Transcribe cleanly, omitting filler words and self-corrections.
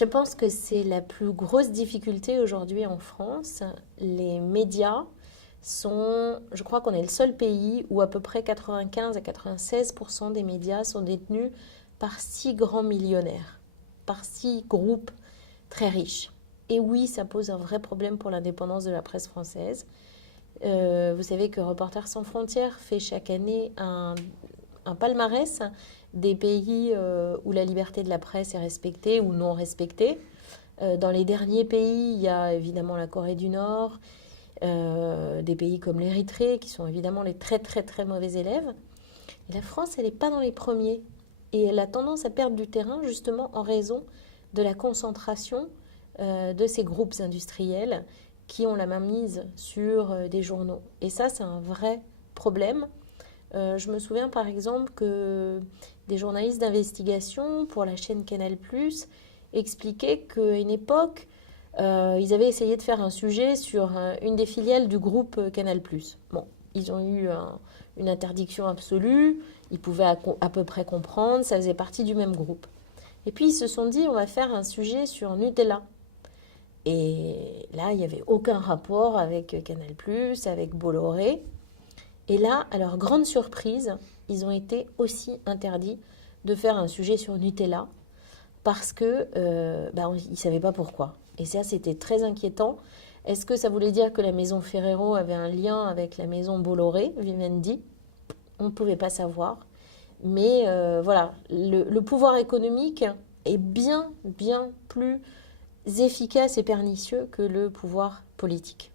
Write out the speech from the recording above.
Je pense que c'est la plus grosse difficulté aujourd'hui en France. Les médias je crois qu'on est le seul pays où à peu près 95 à 96% des médias sont détenus par 6 grands millionnaires, par 6 groupes très riches. Et oui, ça pose un vrai problème pour l'indépendance de la presse française. Vous savez que Reporters sans frontières fait chaque année un palmarès des pays où la liberté de la presse est respectée ou non respectée. Dans les derniers pays, il y a évidemment la Corée du Nord, des pays comme l'Érythrée, qui sont évidemment les très très très mauvais élèves. Et la France, elle n'est pas dans les premiers. Et elle a tendance à perdre du terrain justement en raison de la concentration de ces groupes industriels qui ont la main mise sur des journaux. Et ça, c'est un vrai problème. Je me souviens par exemple que des journalistes d'investigation pour la chaîne Canal+ expliquaient qu'à une époque, ils avaient essayé de faire un sujet sur une des filiales du groupe Canal+. Bon, ils ont eu une interdiction absolue, ils pouvaient à peu près comprendre, ça faisait partie du même groupe. Et puis ils se sont dit, on va faire un sujet sur Nutella. Et là, il n'y avait aucun rapport avec Canal+, avec Bolloré. Et là, à leur grande surprise, ils ont été aussi interdits de faire un sujet sur Nutella parce que ils ne savaient pas pourquoi. Et ça, c'était très inquiétant. Est-ce que ça voulait dire que la maison Ferrero avait un lien avec la maison Bolloré, Vivendi? On ne pouvait pas savoir. Mais voilà, le pouvoir économique est bien, bien plus efficace et pernicieux que le pouvoir politique.